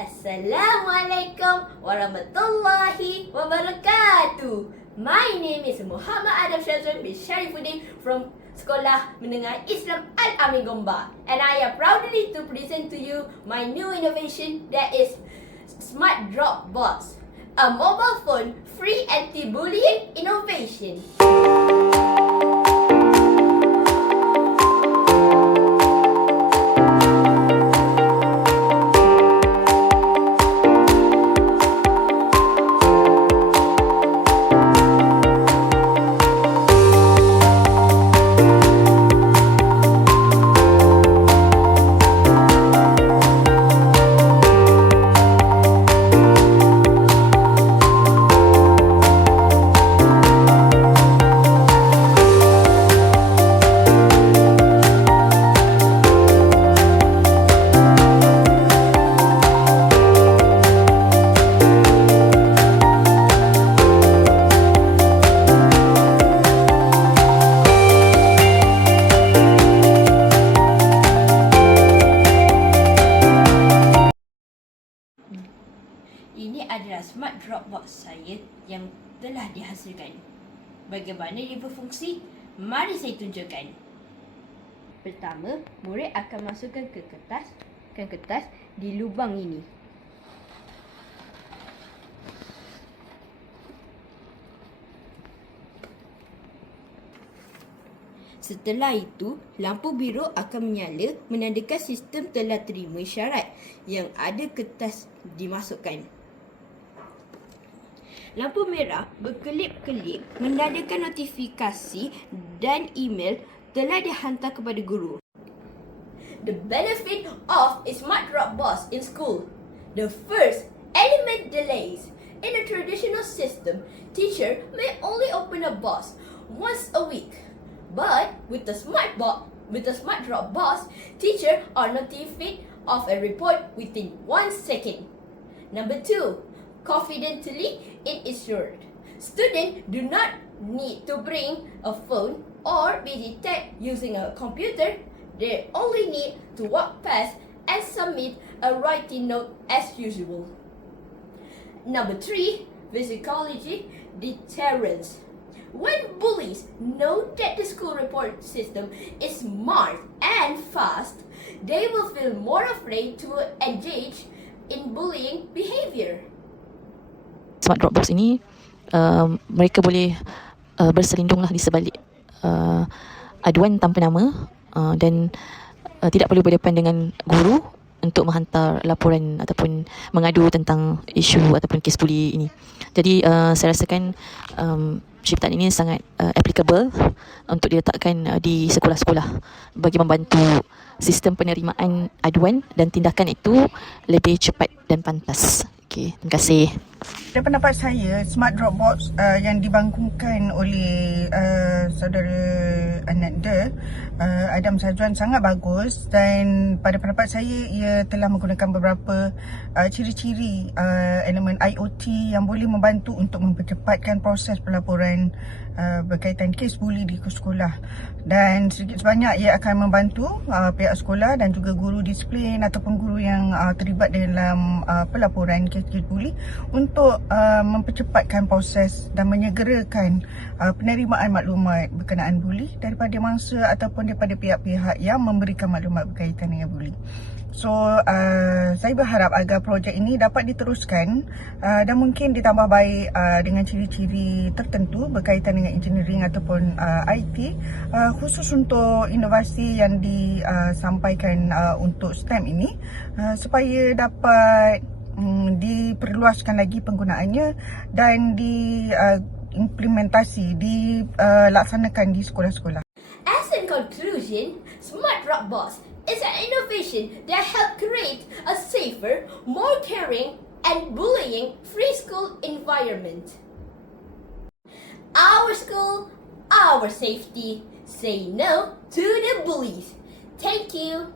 Assalamualaikum warahmatullahi wabarakatuh. My name is Muhammad Adam Shazwan bin Sharifuddin from Sekolah Menengah Islam Al-Amin Gombak, and I am proudly to present to you my new innovation, that is Smart Drop Box, a mobile phone free anti-bullying innovation. Ini adalah Smart Drop Box saya yang telah dihasilkan. Bagaimana dia berfungsi? Mari saya tunjukkan. Pertama, murid akan masukkan kertas di lubang ini. Setelah itu, lampu biru akan menyala menandakan sistem telah terima isyarat yang ada kertas dimasukkan. Lampu merah berkelip-kelip menandakan notifikasi dan email telah dihantar kepada guru. The benefit of a Smart Drop Box in school. The first, eliminate delays. In a traditional system, teacher may only open a box once a week. But with the Smart Drop Box, teacher are notified of a report within 1 second. Number 2, confidently it is assured. Students do not need to bring a phone or be detected using a computer. They only need to walk past and submit a writing note as usual. Number 3, psychology deterrence. When bullies know that the school report system is smart and fast, they will feel more afraid to engage in bullying behavior. Smart Drop Box ini mereka boleh berselindunglah di sebalik aduan tanpa nama dan tidak perlu berdepan dengan guru untuk menghantar laporan ataupun mengadu tentang isu ataupun kes buli ini. Jadi saya rasakan ciptaan ini sangat applicable untuk diletakkan di sekolah-sekolah bagi membantu sistem penerimaan aduan dan tindakan itu lebih cepat dan pantas. Okey, terima kasih. Dari pendapat saya, Smart Drop Box yang dibangkungkan oleh saudara Ananda Adam Shazwan sangat bagus, dan pada pendapat saya ia telah menggunakan beberapa ciri-ciri elemen IoT yang boleh membantu untuk mempercepatkan proses pelaporan berkaitan kes buli di sekolah, dan sedikit sebanyak ia akan membantu pihak sekolah dan juga guru disiplin ataupun guru yang terlibat dalam pelaporan kes buli untuk mempercepatkan proses dan menyegerakan penerimaan maklumat berkenaan buli daripada mangsa ataupun daripada pihak-pihak yang memberikan maklumat berkaitan dengan buli. So, saya berharap agar projek ini dapat diteruskan dan mungkin ditambah baik dengan ciri-ciri tertentu berkaitan dengan engineering ataupun IT, khusus untuk inovasi yang disampaikan untuk STEM ini, supaya dapat diperluaskan lagi penggunaannya dan diimplementasi, dilaksanakan di sekolah-sekolah. As in conclusion, Smart Drop Box is an innovation that helps create a safer, more caring, and bullying-free school environment. Our school, our safety. Say no to the bullies. Thank you.